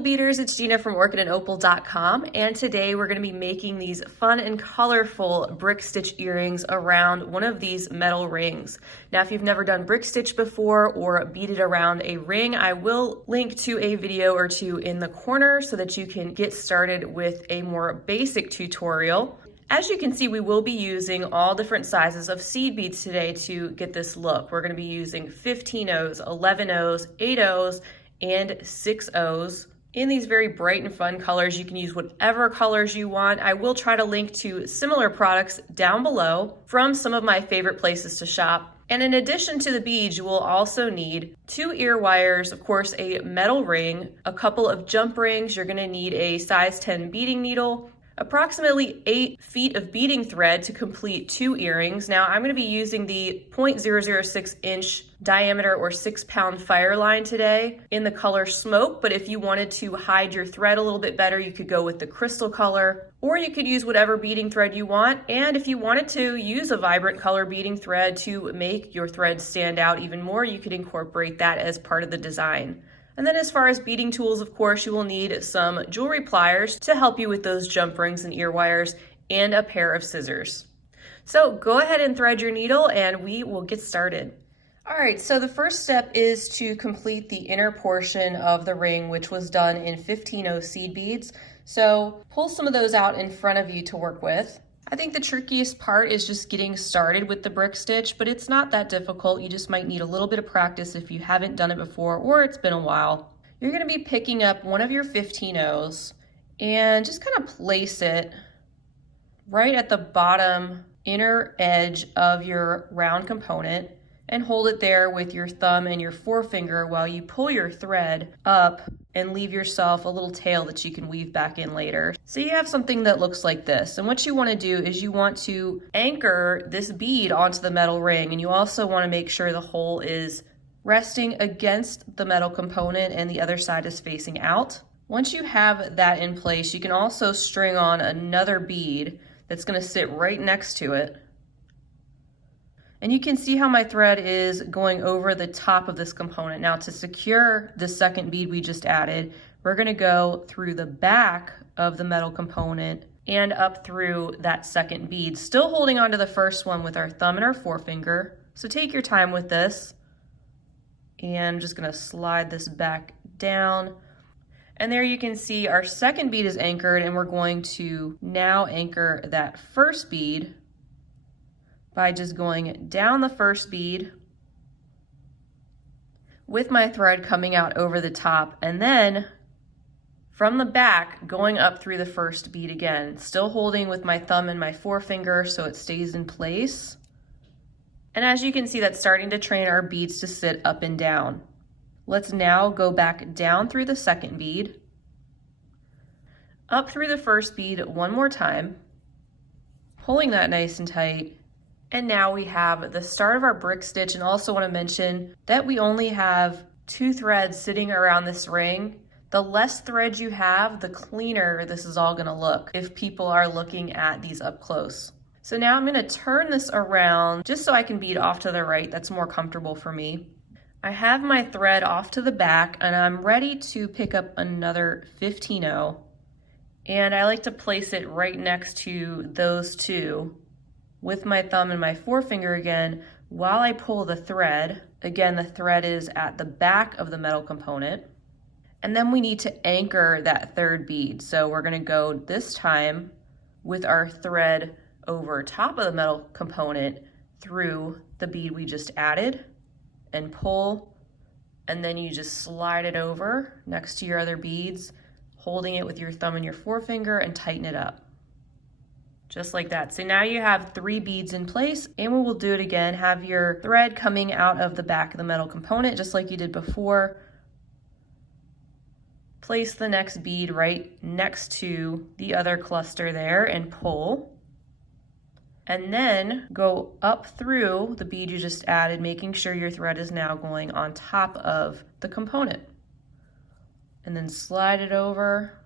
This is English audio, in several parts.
beautiful beaders, it's Gina from Orchid and Opal.com, and today we're going to be making these fun and colorful brick stitch earrings around one of these metal rings. Now if you've never done brick stitch before or beaded around a ring, I will link to a video or two in the corner so that you can get started with a more basic tutorial. As you can see, we will be using all different sizes of seed beads today to get this look. We're going to be using 15 O's, 11 O's, 8 O's, and 6 O's in these very bright and fun colors. You can use whatever colors you want. I will try to link to similar products down below from some of my favorite places to shop. And in addition to the beads, you will also need 2 ear wires, of course, a metal ring, a couple of jump rings. You're going to need a size 10 beading needle, approximately 8 feet of beading thread to complete 2 earrings. Now I'm going to be using the 0.006 inch diameter or 6-pound Fireline today in the color Smoke, but if you wanted to hide your thread a little bit better, you could go with the crystal color, or you could use whatever beading thread you want. And if you wanted to use a vibrant color beading thread to make your thread stand out even more, you could incorporate that as part of the design. And then as far as beading tools, of course, you will need some jewelry pliers to help you with those jump rings and ear wires, and a pair of scissors. So go ahead and thread your needle and we will get started. All right, so the first step is to complete the inner portion of the ring, which was done in 15 O seed beads. So pull some of those out in front of you to work with. I think the trickiest part is just getting started with the brick stitch, but it's not that difficult. You just might need a little bit of practice if you haven't done it before or it's been a while. You're going to be picking up one of your 15 O's and just kind of place it right at the bottom inner edge of your round component and hold it there with your thumb and your forefinger while you pull your thread up and leave yourself a little tail that you can weave back in later. So you have something that looks like this. And what you want to do is you want to anchor this bead onto the metal ring, and you also want to make sure the hole is resting against the metal component and the other side is facing out. Once you have that in place, you can also string on another bead that's going to sit right next to it. And you can see how my thread is going over the top of this component. Now to secure the second bead we just added, we're gonna go through the back of the metal component and up through that second bead, still holding onto the first one with our thumb and our forefinger. So take your time with this. And I'm just gonna slide this back down. And there you can see our second bead is anchored, and we're going to now anchor that first bead by just going down the first bead with my thread coming out over the top, and then from the back going up through the first bead again, still holding with my thumb and my forefinger so it stays in place. And as you can see, that's starting to train our beads to sit up and down. Let's now go back down through the second bead, up through the first bead one more time, pulling that nice and tight. And now we have the start of our brick stitch. And also want to mention that we only have 2 threads sitting around this ring. The less thread you have, the cleaner this is all going to look if people are looking at these up close. So now I'm going to turn this around just so I can bead off to the right. That's more comfortable for me. I have my thread off to the back and I'm ready to pick up another 15 O. And I like to place it right next to those 2 with my thumb and my forefinger again while I pull the thread. Again, the thread is at the back of the metal component. And then we need to anchor that third bead. So we're going to go this time with our thread over top of the metal component through the bead we just added and pull. And then you just slide it over next to your other beads, holding it with your thumb and your forefinger, and tighten it up. Just like that. So now you have 3 beads in place, and we will do it again. Have your thread coming out of the back of the metal component just like you did before. Place the next bead right next to the other cluster there and pull. And then go up through the bead you just added, making sure your thread is now going on top of the component. And then slide it over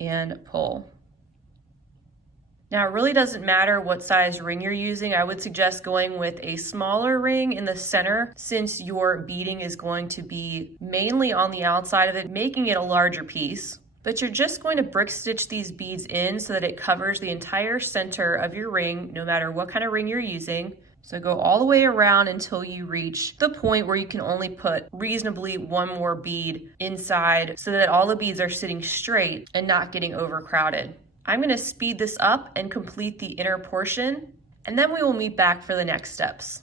and pull. Now, it really doesn't matter what size ring you're using. I would suggest going with a smaller ring in the center since your beading is going to be mainly on the outside of it, making it a larger piece. But you're just going to brick stitch these beads in so that it covers the entire center of your ring, no matter what kind of ring you're using. So go all the way around until you reach the point where you can only put reasonably one more bead inside so that all the beads are sitting straight and not getting overcrowded. I'm going to speed this up and complete the inner portion, and then we will meet back for the next steps.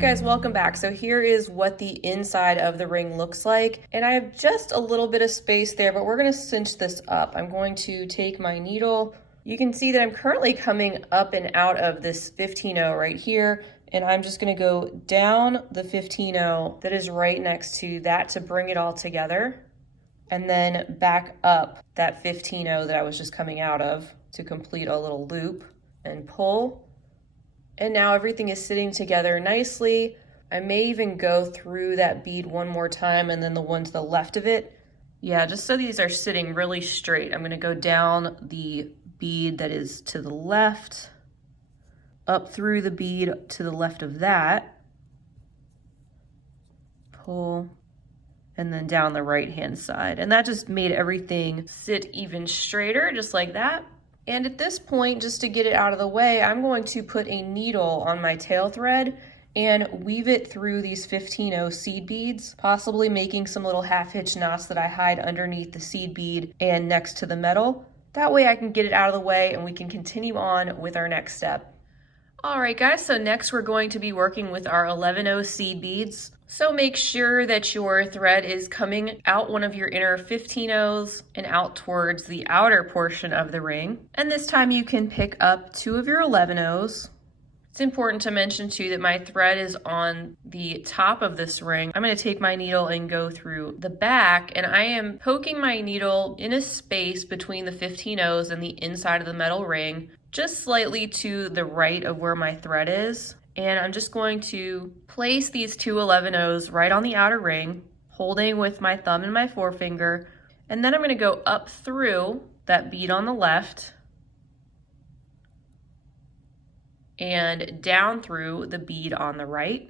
Guys, welcome back. So here is what the inside of the ring looks like, and I have just a little bit of space there, but we're going to cinch this up. I'm going to take my needle. You can see that I'm currently coming up and out of this 15-0 right here, and I'm just going to go down the 15-0 that is right next to that to bring it all together, and then back up that 15-0 that I was just coming out of to complete a little loop and pull. And now everything is sitting together nicely. I may even go through that bead one more time and then the one to the left of it. Yeah, just so these are sitting really straight. I'm gonna go down the bead that is to the left, up through the bead to the left of that, pull, and then down the right-hand side. And that just made everything sit even straighter, just like that. And at this point, just to get it out of the way, I'm going to put a needle on my tail thread and weave it through these 15-0 seed beads, possibly making some little half-hitch knots that I hide underneath the seed bead and next to the metal. That way I can get it out of the way and we can continue on with our next step. All right, guys, so next we're going to be working with our 11-0 seed beads. So make sure that your thread is coming out one of your inner 15-0s and out towards the outer portion of the ring. And this time you can pick up 2 of your 11-0s. It's important to mention too that my thread is on the top of this ring. I'm going to take my needle and go through the back, and I am poking my needle in a space between the 15-0s and the inside of the metal ring, just slightly to the right of where my thread is. And I'm just going to place these 2 11-0s right on the outer ring, holding with my thumb and my forefinger. And then I'm going to go up through that bead on the left and down through the bead on the right.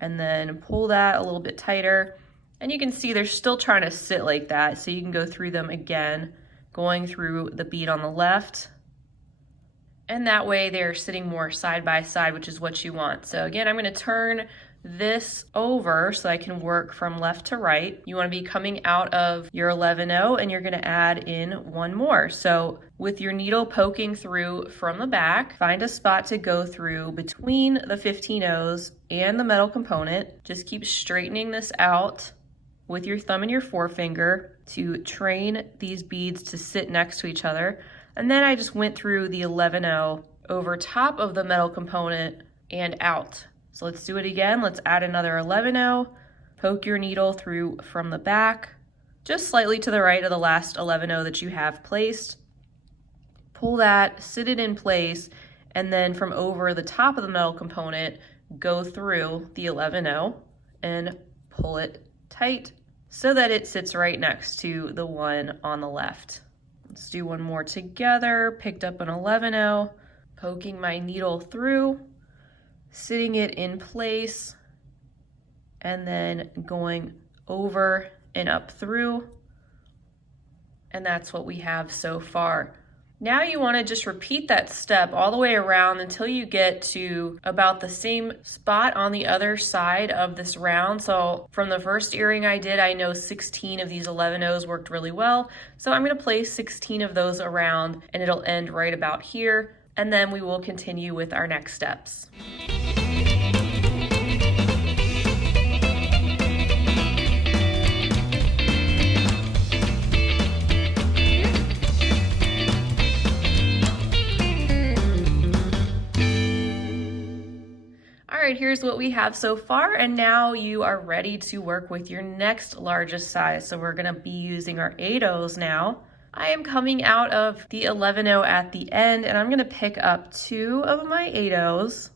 And then pull that a little bit tighter. And you can see they're still trying to sit like that. So you can go through them again, going through the bead on the left. And that way they're sitting more side by side, which is what you want. So again, I'm gonna turn this over so I can work from left to right. You wanna be coming out of your 11-0 and you're gonna add in one more. So with your needle poking through from the back, find a spot to go through between the 15-0s and the metal component. Just keep straightening this out with your thumb and your forefinger to train these beads to sit next to each other. And then I just went through the 11-0 over top of the metal component and out. So let's do it again. Let's add another 11-0. Poke your needle through from the back, just slightly to the right of the last 11-0 that you have placed. Pull that, sit it in place, and then from over the top of the metal component, go through the 11-0 and pull it tight so that it sits right next to the one on the left. Let's do one more together. Picked up an 11-0, poking my needle through, sitting it in place, and then going over and up through. And that's what we have so far. Now you want to just repeat that step all the way around until you get to about the same spot on the other side of this round. So from the first earring I did, I know 16 of these 11-0s worked really well. So I'm going to place 16 of those around and it'll end right about here. And then we will continue with our next steps. All right, here's what we have so far, and now you are ready to work with your next largest size. So we're gonna be using our 8/0s now. I am coming out of the 11/0 at the end, and I'm gonna pick up 2 of my 8/0s.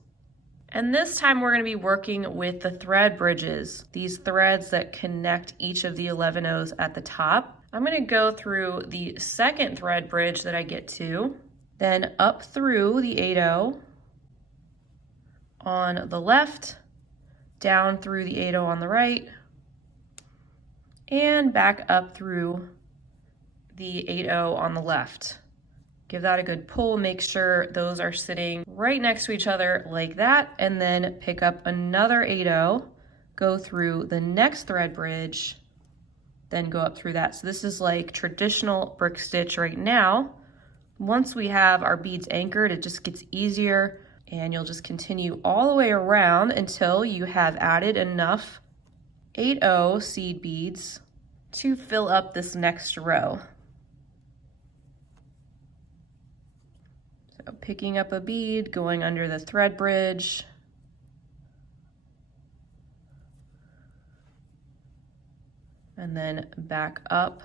And this time we're gonna be working with the thread bridges, these threads that connect each of the 11/0s at the top. I'm gonna go through the second thread bridge that I get to, then up through the 8/0 on the left, down through the 8/0 on the right, and back up through the 8/0 on the left. Give that a good pull, make sure those are sitting right next to each other like that, and then pick up another 8/0, go through the next thread bridge, then go up through that. So this is like traditional brick stitch right now. Once we have our beads anchored, it just gets easier, and you'll just continue all the way around until you have added enough 8/0 seed beads to fill up this next row. So picking up a bead, going under the thread bridge, and then back up.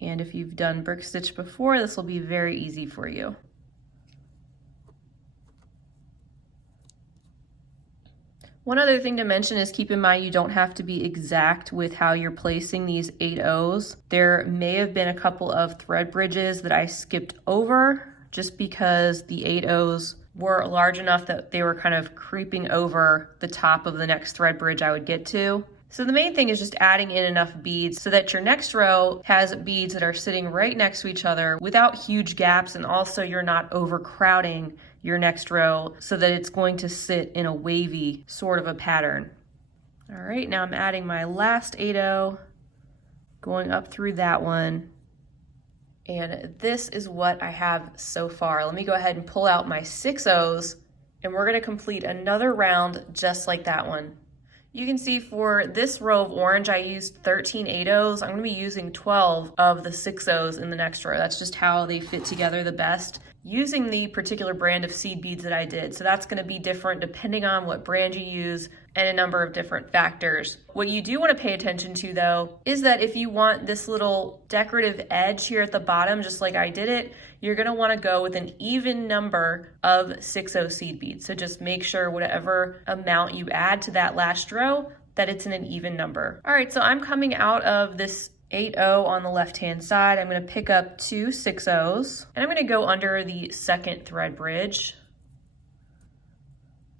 And if you've done brick stitch before, this will be very easy for you. One other thing to mention is keep in mind you don't have to be exact with how you're placing these 8/0s. There may have been a couple of thread bridges that I skipped over just because the 8/0s were large enough that they were kind of creeping over the top of the next thread bridge I would get to. So the main thing is just adding in enough beads so that your next row has beads that are sitting right next to each other without huge gaps, and also you're not overcrowding your next row so that it's going to sit in a wavy sort of a pattern. All right, now I'm adding my last 8/0, going up through that one. And this is what I have so far. Let me go ahead and pull out my 6/0s, and we're gonna complete another round just like that one. You can see for this row of orange, I used 13 8/0s. I'm gonna be using 12 of the 6/0s in the next row. That's just how they fit together the best, using the particular brand of seed beads that I did. So that's gonna be different depending on what brand you use and a number of different factors. What you do wanna pay attention to though, is that if you want this little decorative edge here at the bottom, just like I did it, you're gonna wanna go with an even number of 6/0 seed beads. So just make sure whatever amount you add to that last row, that it's in an even number. All right, so I'm coming out of this 8/0 on the left-hand side. I'm gonna pick up 2 6/0s, and I'm gonna go under the second thread bridge.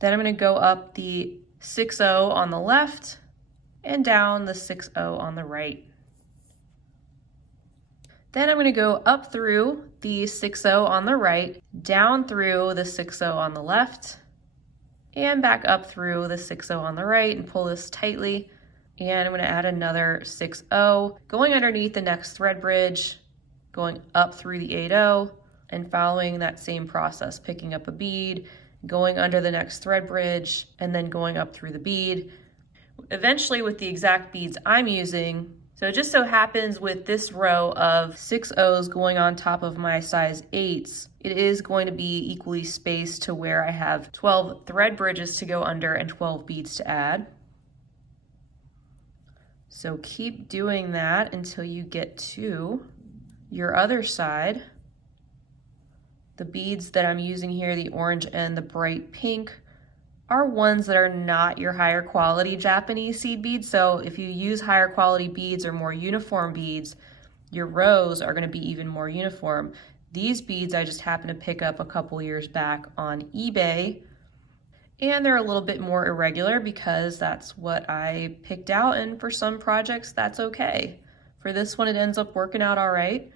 Then I'm gonna go up the 6/0 on the left and down the 6/0 on the right. Then I'm gonna go up through the 6/0 on the right, down through the 6/0 on the left, and back up through the 6/0 on the right, and pull this tightly. And I'm gonna add another 6/0, going underneath the next thread bridge, going up through the 8/0, and following that same process, picking up a bead, going under the next thread bridge, and then going up through the bead, eventually with the exact beads I'm using. So it just so happens with this row of 6/0s going on top of my size 8s, it is going to be equally spaced to where I have 12 thread bridges to go under and 12 beads to add. So keep doing that until you get to your other side. The beads that I'm using here, the orange and the bright pink, are ones that are not your higher quality Japanese seed beads. So if you use higher quality beads or more uniform beads, your rows are going to be even more uniform. These beads I just happened to pick up a couple years back on eBay, and they're a little bit more irregular because that's what I picked out, and for some projects that's okay. For this one it ends up working out all right.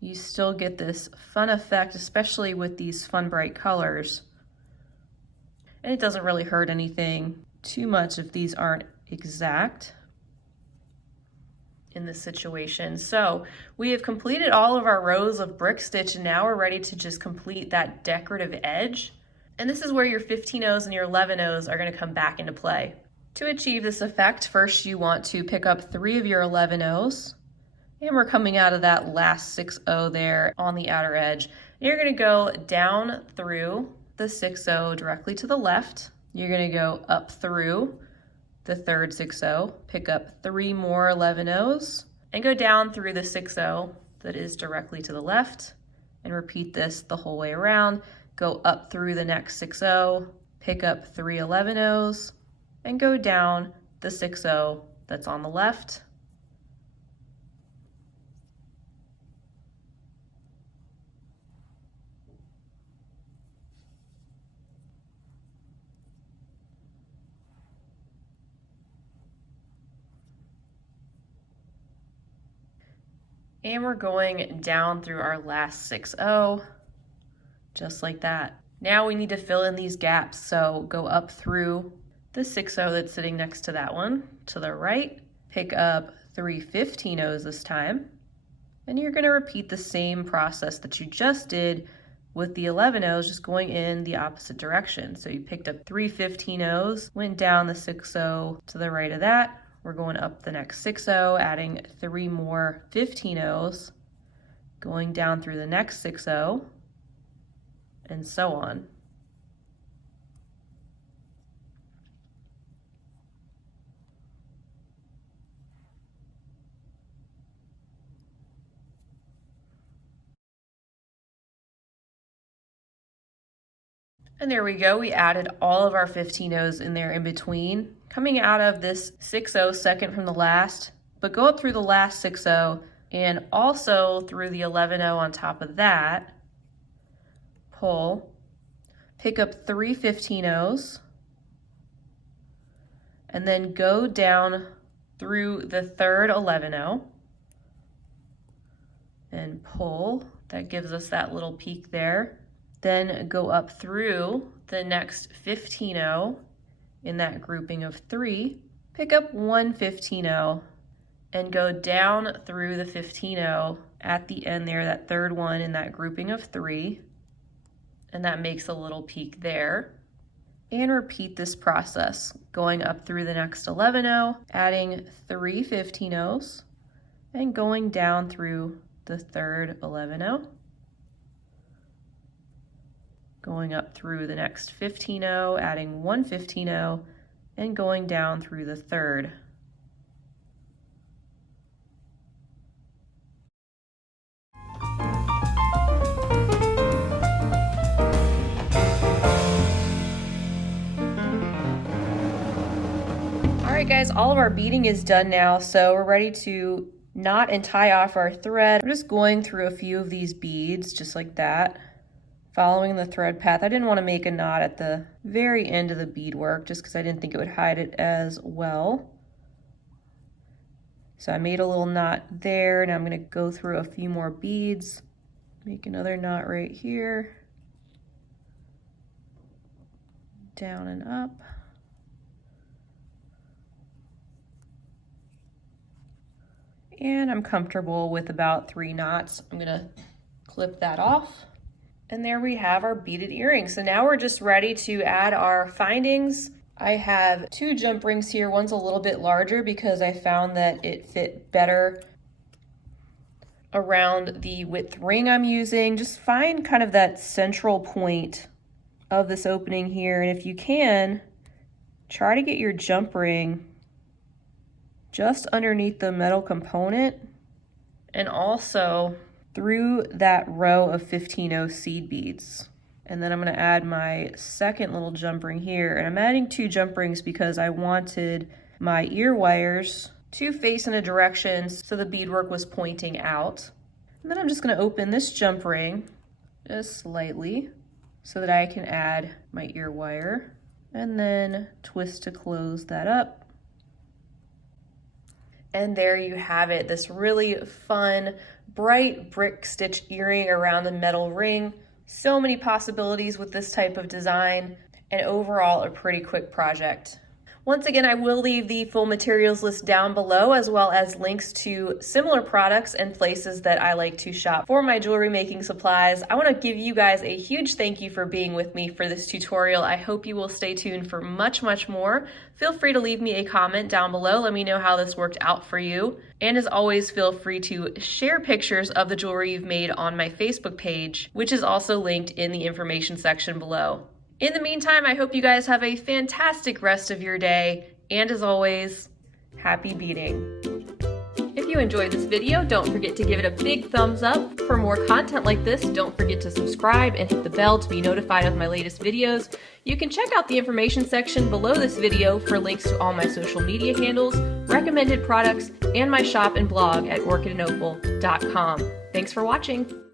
You still get this fun effect, especially with these fun bright colors. And it doesn't really hurt anything too much if these aren't exact in this situation. So we have completed all of our rows of brick stitch, and now we're ready to just complete that decorative edge. And this is where your 15/0s and your 11/0s are going to come back into play. To achieve this effect, first you want to pick up 3 of your 11/0s, and we're coming out of that last 6/0 there on the outer edge. You're going to go down through the 6/0 directly to the left. you're gonna go up through the third 6-0, pick up 3 more 11-0s, and go down through the 6-0 that is directly to the left, and repeat this the whole way around. Go up through the next 6-0, pick up 3 11-0s, and go down the 6-0 that's on the left. And we're going down through our last 6-0, just like that. Now we need to fill in these gaps, so go up through the 6-0 that's sitting next to that one, to the right, pick up 3 15-0s this time, and you're gonna repeat the same process that you just did with the 11-0s, just going in the opposite direction. So you picked up 3 15-0s, went down the 6-0 to the right of that. We're going up the next 6-0, adding 3 more 15-0s, going down through the next 6-0, and so on. And there we go, we added all of our 15-0s in there in between, coming out of this 6-0 second from the last, but go up through the last 6-0 and also through the 11-0 on top of that, pull, pick up 3 15-0s, and then go down through the third 11-0 and pull. That gives us that little peak there. Then go up through the next 15-0 in that grouping of 3, pick up 1 15-0, and go down through the 15-0 at the end there, that third one in that grouping of 3, and that makes a little peak there. And repeat this process, going up through the next 11-0, adding 3 15-0s, and going down through the third 11-0. Going up through the next 15-0, adding 1 15-0, and going down through the third. All right guys, all of our beading is done now, so we're ready to knot and tie off our thread. I'm just going through a few of these beads, just like that, following the thread path. I didn't want to make a knot at the very end of the beadwork just because I didn't think it would hide it as well. So I made a little knot there. Now I'm going to go through a few more beads, make another knot right here, down and up. And I'm comfortable with about 3 knots. I'm going to clip that off. And there we have our beaded earrings. So now we're just ready to add our findings. I have 2 jump rings here. One's a little bit larger because I found that it fit better around the width ring I'm using. Just find kind of that central point of this opening here. And if you can, try to get your jump ring just underneath the metal component and also through that row of 15-0 seed beads. And then I'm going to add my second little jump ring here. And I'm adding 2 jump rings because I wanted my ear wires to face in a direction so the beadwork was pointing out. And then I'm just going to open this jump ring just slightly so that I can add my ear wire and then twist to close that up. And there you have it, this really fun, bright brick stitch earring around a metal ring. So many possibilities with this type of design, and overall a pretty quick project. Once again, I will leave the full materials list down below, as well as links to similar products and places that I like to shop for my jewelry making supplies. I want to give you guys a huge thank you for being with me for this tutorial. I hope you will stay tuned for much, much more. Feel free to leave me a comment down below. Let me know how this worked out for you. And as always, feel free to share pictures of the jewelry you've made on my Facebook page, which is also linked in the information section below. In the meantime, I hope you guys have a fantastic rest of your day, and as always, happy beading. If you enjoyed this video, don't forget to give it a big thumbs up. For more content like this, don't forget to subscribe and hit the bell to be notified of my latest videos. You can check out the information section below this video for links to all my social media handles, recommended products, and my shop and blog at orchidandopal.com. Thanks for watching.